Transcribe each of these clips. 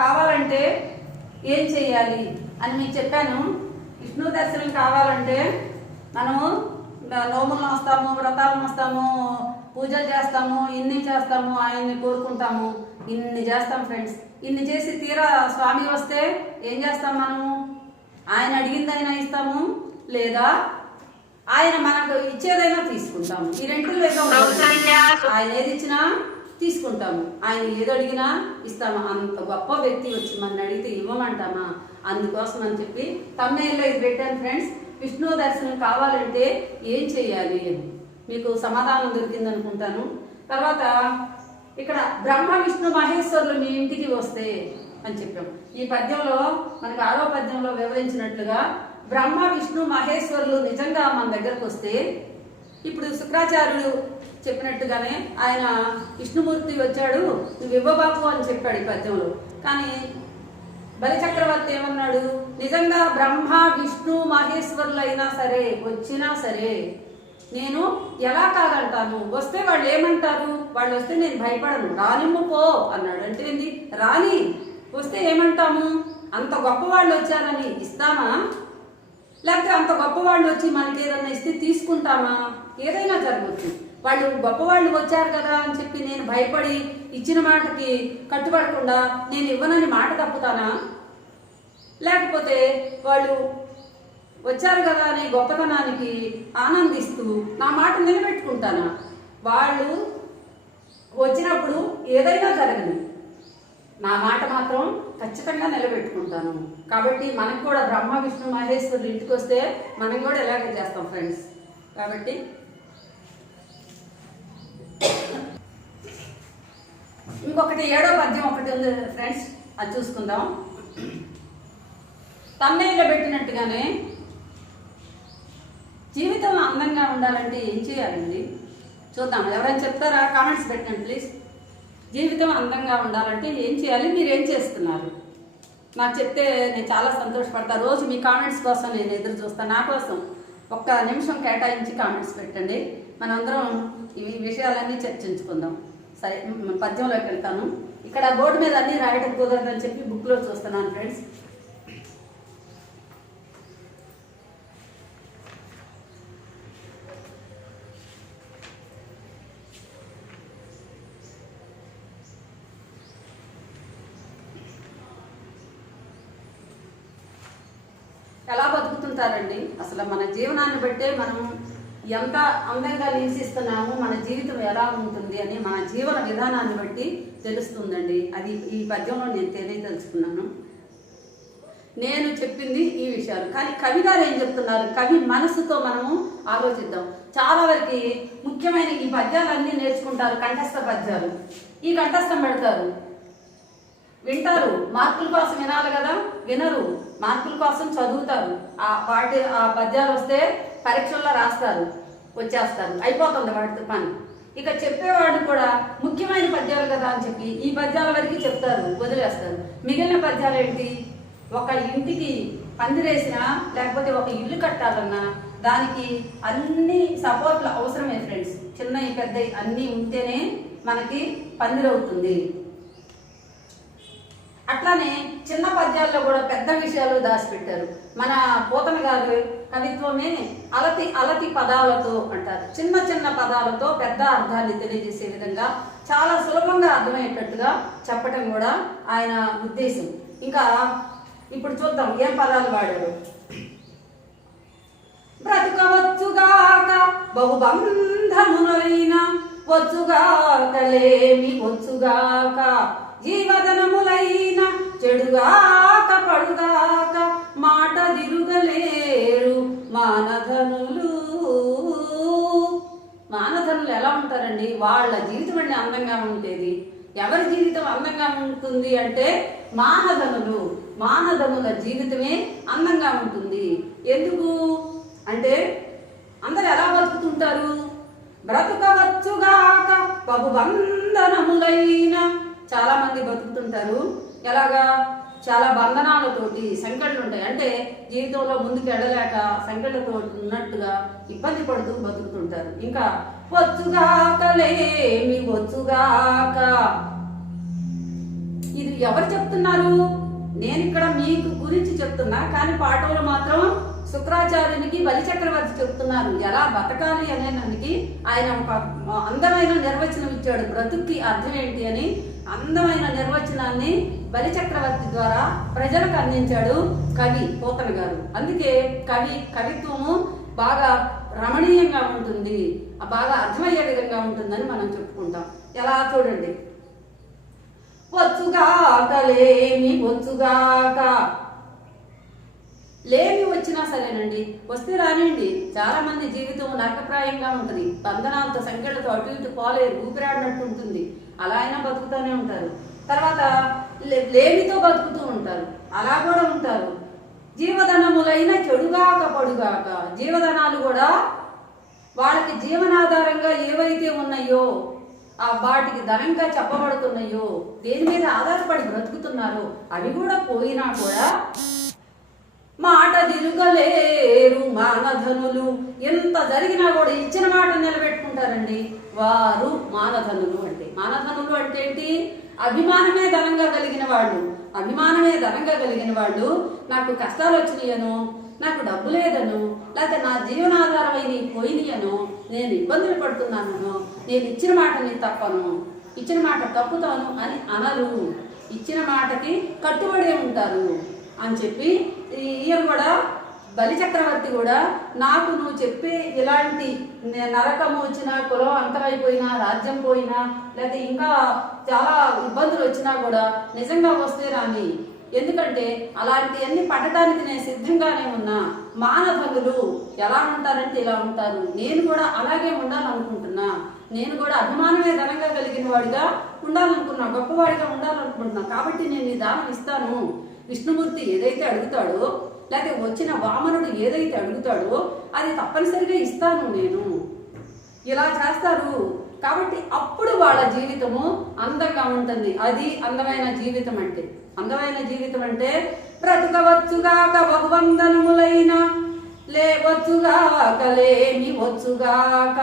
కావాలంటే ఏం చేయాలి అని మీకు చెప్పాను. విష్ణు దర్శనం కావాలంటే మనము నోములు నోస్తాము, వ్రతాలు నోస్తాము, పూజలు చేస్తాము, ఇన్ని చేస్తాము, ఆయన్ని కోరుకుంటాము, ఇన్ని చేస్తాం ఫ్రెండ్స్. ఇన్ని చేసి తీరా స్వామి వస్తే ఏం చేస్తాం మనము? ఆయన అడిగిందైనా ఇస్తాము, లేదా ఆయన మనకు ఇచ్చేదైనా తీసుకుంటాము. ఈ రెండులో ఏదో ఆయన ఏది ఇచ్చినా తీసుకుంటాము, ఆయన ఏది అడిగినా ఇస్తాము. అంత గొప్ప వ్యక్తి వచ్చి మన అడిగితే ఇవ్వమంటామా? అందుకోసం అని చెప్పి తమ్నేల్లో ఇది పెట్టాను ఫ్రెండ్స్. విష్ణు దర్శనం కావాలంటే ఏం చేయాలి అని మీకు సమాధానం దొరికింది అనుకుంటాను. తర్వాత ఇక్కడ బ్రహ్మ విష్ణు మహేశ్వరులు మీ ఇంటికి వస్తే అని చెప్పాం. ఈ పద్యంలో మనకు 6వ పద్యంలో వివరించినట్లుగా బ్రహ్మ విష్ణు మహేశ్వరులు నిజంగా మన దగ్గరకు వస్తే, ఇప్పుడు శుక్రాచార్యుడు చెప్పినట్టుగానే ఆయన విష్ణుమూర్తి వచ్చాడు, నువ్వు ఇవ్వబాపు అని చెప్పాడు ఈ పద్యంలో. కానీ బలిచక్రవర్తి ఏమన్నాడు? నిజంగా బ్రహ్మ విష్ణు మహేశ్వరులు అయినా సరే, వచ్చినా సరే నేను ఎలా కాదంటాను? వస్తే వాళ్ళు ఏమంటారు? వాళ్ళు వస్తే నేను భయపడను, రానిమ్ము పో అన్నాడు. అంటే ఏంది? రాని వస్తే ఏమంటాము? అంత గొప్ప వాళ్ళు వచ్చారని ఇస్తామా? లేకపోతే అంత గొప్ప వాళ్ళు వచ్చి మనకి ఏదన్నా ఇస్తే తీసుకుంటామా? ఏదైనా జరగచ్చు. వాళ్ళు గొప్పవాళ్ళు వచ్చారు కదా అని చెప్పి నేను భయపడి ఇచ్చిన మాటకి కట్టుబడకుండా నేను ఇవ్వనని మాట తప్పుతానా? లేకపోతే వాళ్ళు వచ్చారు కదా అనే గొప్పతనానికి ఆనందిస్తూ నా మాట నిలబెట్టుకుంటానా? వాళ్ళు వచ్చినప్పుడు ఏదైనా జరగని నా మాట మాత్రం ఖచ్చితంగా నిలబెట్టుకుంటాను. కాబట్టి మనకు కూడా బ్రహ్మ విష్ణు మహేశ్వరులు ఇంటికి వస్తే మనం కూడా ఇలాగే చేస్తాం ఫ్రెండ్స్. కాబట్టి ఇంకొకటి 7వ పద్యం ఒకటి ఉంది ఫ్రెండ్స్, అది చూసుకుందాం. తమ్నేల్లో పెట్టినట్టుగానే జీవితం అందంగా ఉండాలంటే ఏం చేయాలండి? చూద్దాం. ఎవరైనా చెప్తారా? కామెంట్స్ పెట్టండి ప్లీజ్. జీవితం అందంగా ఉండాలంటే ఏం చేయాలి? మీరు ఏం చేస్తున్నారు? నాకు చెప్తే నేను చాలా సంతోషపడతాను. రోజు మీ కామెంట్స్ కోసం నేను ఎదురు చూస్తాను. నా కోసం ఒక్క నిమిషం కేటాయించి కామెంట్స్ పెట్టండి. మనందరం ఈ విషయాలన్నీ చర్చించుకుందాం. సరే, పద్యంలోకి వెళ్తాను. ఇక్కడ బోర్డు మీద అన్నీ రాయడం కుదరదని చెప్పి బుక్లో చూస్తున్నాను ఫ్రెండ్స్. ఎలా బతుకుతుంటారండి? అసలు మన జీవనాన్ని బట్టే మనం ఎంత అందంగా నివసిస్తున్నాము, మన జీవితం ఎలా ఉంటుంది అని మన జీవన విధానాన్ని బట్టి తెలుస్తుందండి. అది ఈ పద్యంలో నేను తెలియదలుచుకున్నాను. నేను చెప్పింది ఈ విషయాలు, కానీ కవి గారు ఏం చెప్తున్నారు? కవి మనసుతో మనము ఆలోచిద్దాం. చాలా వరకు ముఖ్యమైన ఈ పద్యాలన్నీ నేర్చుకుంటారు, కంఠస్థ పద్యాలు. ఈ కంఠస్థం పెడతారు, వింటారు, మార్కుల కోసం వినాలి కదా, వినరు, మార్కుల కోసం చదువుతారు. ఆ పద్యాలు వస్తే పరీక్షల్లో రాస్తారు, వచ్చేస్తారు, అయిపోతుంది వాటితో పని. ఇక చెప్పేవాడు కూడా ముఖ్యమైన పద్యాలు కదా అని చెప్పి ఈ పద్యాల వరకు చెప్తారు, వదిలేస్తారు. మిగిలిన పద్యాలు ఏంటి? ఒక ఇంటికి పందిరేసినా లేకపోతే ఒక ఇల్లు కట్టాలన్నా దానికి అన్ని సపోర్ట్లు అవసరమే ఫ్రెండ్స్. చిన్నవి పెద్దవి అన్నీ ఉంటేనే మనకి పందిరవుతుంది. అట్లానే చిన్న పద్యాల్లో కూడా పెద్ద విషయాలు దాచిపెట్టారు. మన పోతన గారు కవిత్వమే అలతి పదాలతో అంటారు. చిన్న చిన్న పదాలతో పెద్ద అర్థాన్ని తెలియజేసే విధంగా చాలా సులభంగా అర్థమయ్యేటట్టుగా చెప్పటం కూడా ఆయన ఉద్దేశం. ఇంకా ఇప్పుడు చూద్దాం ఏం పదాలు వాడారు. బ్రతుకవచ్చుగాక బహుబంధములైన వచ్చుగాకలేమి వచ్చుగాక జీవధనములైన చెడుగాక పడుగాక మాట దిరుగలేరు మానధనులు. మానధనులు ఎలా ఉంటారండి? వాళ్ళ జీవితం అంటే అందంగా ఉండేది. ఎవరి జీవితం అందంగా ఉంటుంది అంటే మానధనులు. మానధనుల జీవితమే అందంగా ఉంటుంది. ఎందుకు అంటే అందరు ఎలా బతుకుతుంటారు? బ్రతుకవచ్చుగాక బహుబంధనములైన, చాలా మంది బతుకుతుంటారు ఎలాగా? చాలా బంధనాలతోటి, సంకట్లు ఉంటాయి. అంటే జీవితంలో ముందుకు వెళ్ళలేక సంకట్లతో ఉన్నట్టుగా ఇబ్బంది పడుతూ బతుకుతుంటారు. ఇంకా వచ్చుగాకలేమి వచ్చుగాక, ఇది ఎవరు చెప్తున్నారు? నేను ఇక్కడ మీకు గురించి చెప్తున్నా, కానీ పాఠంలో మాత్రం శుక్రాచార్యునికి బలిచక్రవర్తి చెప్తున్నారు ఎలా బతకాలి అనే దానికి ఆయన ఒక అందమైన నిర్వచనం ఇచ్చాడు. బ్రతుక్కి అర్థం ఏంటి అని అందమైన నిర్వచనాన్ని బలిచక్రవర్తి ద్వారా ప్రజలకు అందించాడు కవి పోతన గారు. అందుకే కవిత్వము బాగా రమణీయంగా ఉంటుంది, బాగా అర్థమయ్యే విధంగా ఉంటుందని మనం చెప్పుకుంటాం. ఎలా చూడండి, వచ్చుగాక లేమి వచ్చుగాక, లేమి వచ్చినా సరేనండి, వస్తే రానండి. చాలా మంది జీవితం నరకప్రాయంగా ఉంటుంది, బంధనాలతో సంఖ్యలతో అటు ఇటు పోలేరు, ఊపిరాడినట్టు ఉంటుంది, అలా అయినా బతుకుతూనే ఉంటారు. తర్వాత లేమితో బతుకుతూ ఉంటారు, అలా కూడా ఉంటారు. జీవధనములైన చెడుగాక పడుగాక, జీవధనాలు కూడా వాళ్ళకి జీవనాధారంగా ఏవైతే ఉన్నాయో వాటికి ధనంగా చెప్పబడుతున్నాయో, దేని మీద ఆధారపడి బ్రతుకుతున్నారో అవి కూడా పోయినా కూడా మాట తిరుగలేరు మానధనులు. ఎంత జరిగినా కూడా ఇచ్చిన మాట నిలబెట్టుకుంటారండి వారు మానధనులు. మానధనులు అంటే ఏంటి? అభిమానమే ధనంగా కలిగిన వాళ్ళు. అభిమానమే ధనంగా కలిగిన వాళ్ళు నాకు కష్టాలు వచ్చినాయనో, నాకు డబ్బు లేదను, లేకపోతే నా జీవనాధారమైన పోయినాయనో, నేను ఇబ్బందులు పడుతున్నాను, నేను ఇచ్చిన మాటని తప్పను, ఇచ్చిన మాట తప్పుతాను అని అనరు. ఇచ్చిన మాటకి కట్టుబడే ఉంటారు అని చెప్పి ఈయన కూడా బలిచక్రవర్తి కూడా నాకు నువ్వు చెప్పే ఇలాంటి నరకము వచ్చినా, కులం అంతమైపోయినా, రాజ్యం పోయినా, లేకపోతే ఇంకా చాలా ఇబ్బందులు వచ్చినా కూడా నిజంగా వస్తే రాని, ఎందుకంటే అలాంటివన్నీ పడటానికి నేను సిద్ధంగానే ఉన్నా. మానధనులు ఎలా ఉంటారంటే ఇలా ఉంటారు, నేను కూడా అలాగే ఉండాలనుకుంటున్నా. నేను కూడా అభిమానమే ధనంగా కలిగిన వాడిగా ఉండాలనుకున్నా, గొప్పవాడిగా ఉండాలనుకుంటున్నా. కాబట్టి నేను ఈ దానం ఇస్తాను. విష్ణుమూర్తి ఏదైతే అడుగుతాడో, లేకపోతే వచ్చిన వామనుడు ఏదైతే అడుగుతాడో అది తప్పనిసరిగా ఇస్తాను నేను, ఇలా చేస్తారు. కాబట్టి అప్పుడు వాళ్ళ జీవితము అందంగా ఉంటుంది. అది అందమైన జీవితం అంటే. అందమైన జీవితం అంటే బ్రతుకవచ్చుగాక బహువందనములైన, లేవచ్చుగాక లేమి వచ్చుగాక,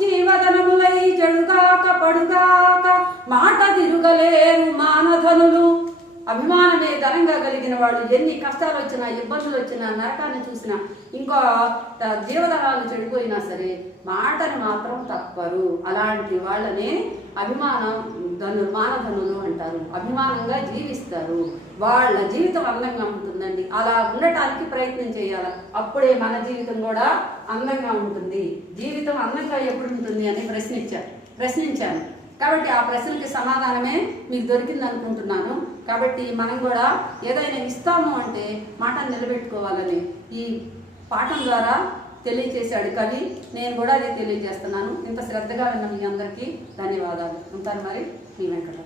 జీవధనములై చెడుగాక పడుగాక, మాట తిరుగలేరు మానధనులు. అభిమానమే ధనంగా కలిగిన వాళ్ళు ఎన్ని కష్టాలు వచ్చినా, ఇబ్బందులు వచ్చినా, నరకాన్ని చూసినా, ఇంకో జీవధనాలు చెడిపోయినా సరే మాటని మాత్రం తప్పరు. అలాంటి వాళ్ళనే మానధనులు అంటారు. అభిమానంగా జీవిస్తారు, వాళ్ళ జీవితం అందంగా ఉంటుందండి. అలా ఉండటానికి ప్రయత్నం చేయాలి, అప్పుడే మన జీవితం కూడా అందంగా ఉంటుంది. జీవితం అందంగా ఎప్పుడు ఉంటుంది అని ప్రశ్నించాను. కాబట్టి ఆ ప్రశ్నకి సమాధానమే మీకు దొరికింది అనుకుంటున్నాను. కాబట్టి మనం కూడా ఏదైనా ఇస్తాము అంటే మాట నిలబెట్టుకోవాలని ఈ పాఠం ద్వారా తెలియజేశాడు కవి. నేను కూడా అదే తెలియజేస్తున్నాను. ఇంత శ్రద్ధగా విన్న మీ అందరికీ ధన్యవాదాలు. ఉంటాను మరి, మీ వెంకట.